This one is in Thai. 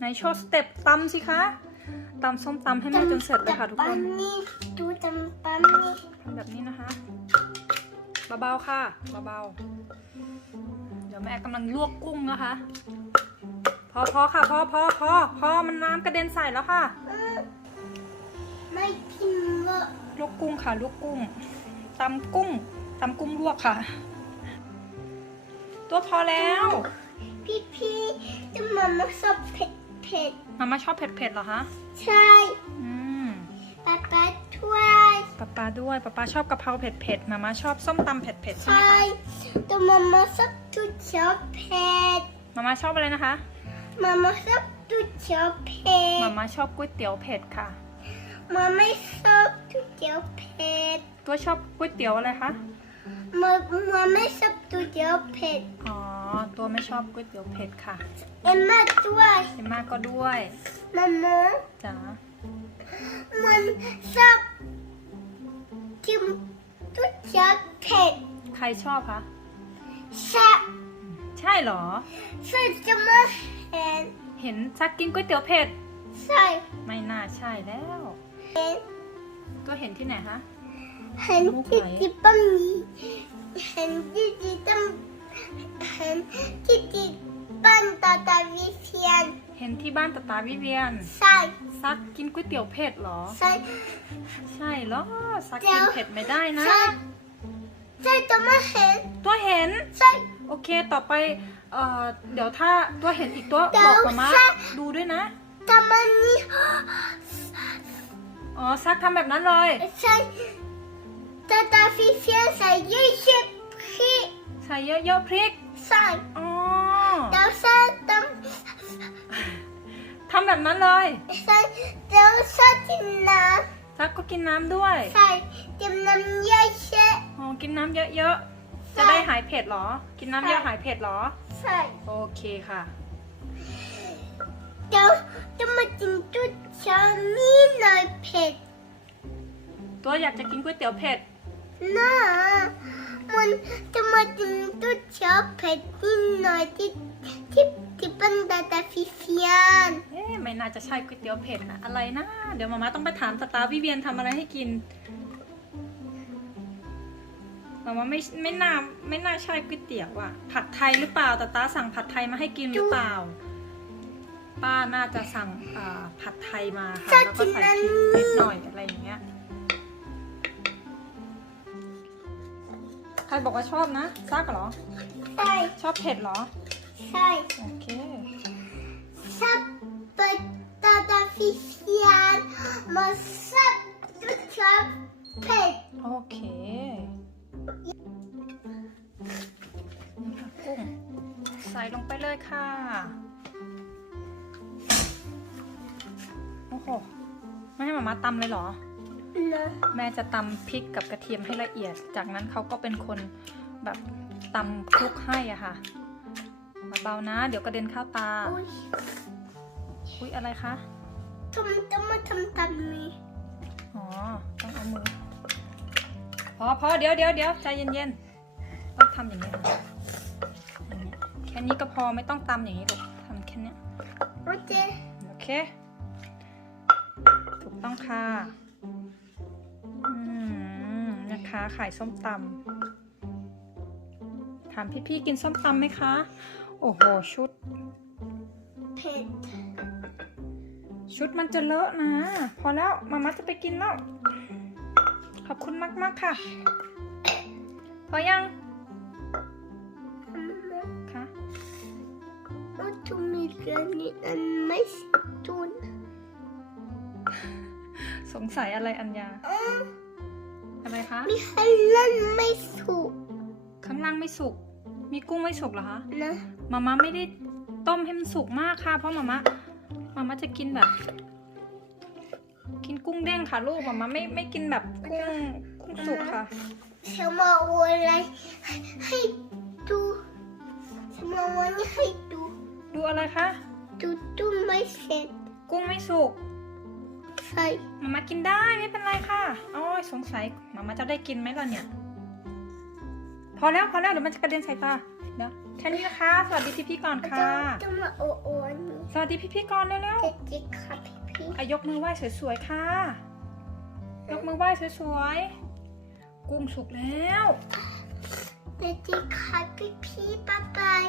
ในโชว์สเต็ปตำสิคะตำส้มตำให้แม่จนเสร็จเลยค่ะทุกคนนี่ดูจำปันนี่แบบนี้นะคะเบาๆค่ะเบาๆเดี๋ยวแม่กำลังลวกกุ้งนะคะ พอพอค่ะพอพอพอพอมันน้ำกระเด็นใส่แล้วค่ะไม่กินเลยลวกกุ้งค่ะลวกกุ้งตำกุ้งตำกุ้งลวกค่ะ ตัวพอแล้ว พี่พี่จะมามาชอบเผ็ด เผ็ดมาม่าชอบเผ็ดๆเหรอคะใช่อืมป๊าป๊าถ้วยป๊าป๊าด้วยป๊าป๊าชอบกะเพราเผ็ดๆมาม่าชอบส้มตำเผ็ดๆใช่ไหมใช่คะตัวมามาชอบจุดเชียวเผ็ดมาม่าชอบอะไรนะคะมามาชอบจุดเชียวเผ็ดมาม่าชอบก๋วยเตี๋ยวเผ็ดค่ะมาไม่ชอบจุดเชียวเผ็ดตัวชอบก๋วยเตี๋ยวอะไรคะมามาไม่ชอบจุดเชียวเผ็ดอ๋อ ตัวไม่ชอบก๋วยเตี๋ยวเผ็ดค่ะ เอ็มมาด้วยเอ็มมาก็ด้วยมามาจ้ามันชอบกินจุดเชียวเผ็ดใครชอบคะแซ่บใช่เหรอใส่จะมาเห็นเห็นซักกินก๋วยเตี๋ยวเผ็ดใส่ไม่น่าใช่แล้วเห็นตัวเห็นที่ไหนคะเห็นที่ที่ปั้มนี้เห็นที่ที่ตั้มเห็นที่ที่ปั้นตาตาวิเชียน เห็นที่บ้านตาตาวิเวียนใส่ซักกินก๋วยเตี๋ยวเผ็ดเหรอใส่ใช่เหรอซักเดี๋กิยนวเผ็ดไม่ได้นะใส่ใส่จะมาเห็น ตัวเห็นใส่โอเคต่อไปเอ่อเดี๋ยวถ้าตัวเห็นอีกตัวเดี๋บยวอกมามาซักดูด้วยนะทำมันนี้อ๋อซักทำแบบนั้นเลยใส่ตาตาวิเชียนใส่ยี่สิบพี่ ใส่เยอะๆพริก ใส่อ๋อเดี๋ยวใส่ตั้มทำแบบนั้นเลยใส่เดี๋ยวใส่กินน้ซักก็กินน้ำด้วยำใส่กินน้ำเยอะเชะอ๋อกินน้ำเยอะๆ จะได้หายเผ็ดเหรอ กินน้ำเยอะหายเผ็ดเหรอใส่โอเคค่ะเดี๋ยวจะมากินจุดเช้านี้หน่อยเผ็ด ตัวอยากจะกินก๋วยเตี๋ยวเผ็ดนะมันจะมา กินจุดเช้าเผ็ดนิดหน่อยที่ที่ที่เป็นดาตาฟิเฟียนเอ๊ะไม่น่าจะใช่ก๋วยเตี๋ยวเผ็ดนะอะไรนะ เดี๋ยวมาม่าต้องไปถามสตาร์วิเวียนทำอะไรให้กินมาม่าไม่ไม่น่าไม่น่าใช่ก๋วยเตี๋ยวอะผัดไทยหรือเปล่าแต่ตาสั่งผัดไทยมาให้กินหรือเปล่า ป้าน่าจะสั่งอ่าผัดไทยมาค่ะแล้วก็ใส่พริกนิดหน่อยอะไรอย่างเงี้ย ใครบอกว่าชอบนะซักเหรอ ใช่ชอบเผ็ดเหรอ ใช่โอเคสับเป็นดาตาฟิเฟียนมาสับจุดเช้าเผ็ดโอเคนี่ค่ะกุ้งใส่ลงไปเลยค่ะ โอ้โห ไม่ให้หมามาตำเลยเหรอนะ แม่จะตำพริกกับกระเทียมให้ละเอียด จากนั้นเขาก็เป็นคนแบบตำคลุกให้อะค่ะเบาๆนะ เดี๋ยวกระเด็นเข้าตา อุ้ยอุ๊ยอะไรคะทำจะมาทำตามนี้อ๋อ ต้องเอามือ พอพอเดี๋ยวเดี๋ยวเดี๋ยวใจเย็นๆ ต้องทำอย่างนี้ค่ะอย่างนี้แค่นี้ก็พอไม่ต้องตำอย่างนี้หรอกทำแค่เนี้ยโอเค โอเค ถูกต้องค่ะอืม นะคะขายส้มตำถามพี่ๆกินส้มตำไหมคะ โอ้โห ชุดเผ็ดชุดมันจะเลอะนะ พอแล้วมาม่าจะไปกินแล้ว ขอบคุณมาก ๆ ค่ะ พอยังคะโอ้ทุมีเรื่องนี้อันไม่สิตุนสงสัยอะไรอัญญา อืมอะไรคะมีให้เล่นไม่สุกข้างล่างไม่สุก มีกุ้งไม่สุกเหรอคะนะมาม่าไม่ได้ต้มให้มันสุกมากค่ะ เพราะมาม่ามาม่าจะกินแบบ กินกุ้งเด้งค่ะลูกมาม่าไม่ไม่กินแบบกุ้งกุ้งสุกค่ะฉันมาเอาอะไรให้ดูฉันมาเอาวันนี้ให้ดู ดูอะไรคะ ดูดูไม่เสร็จ กุ้งไม่สุก ใส่มาม่ากินได้ไม่เป็นไรค่ะโอ้ยสงสัยมาม่าจะได้กินไหมล่ะเนี่ย พอแล้วพอแล้วเดี๋ยวมันจะกระเด็นใส่ตาเดี๋ยวแค่นี้นะคะ สวัสดีพี่ๆก่อนค่ะต้องมาโอโอนี่สวัสดีพี่ๆก่อนเร็วเด็กจิกค่ะพี่พี่ๆอะยกมือไหว้สวยๆค่ะ ยกมือไหว้สวยๆ กุ้งสุกแล้วเด็กจิกค่ะพี่พี่บ๊ายบาย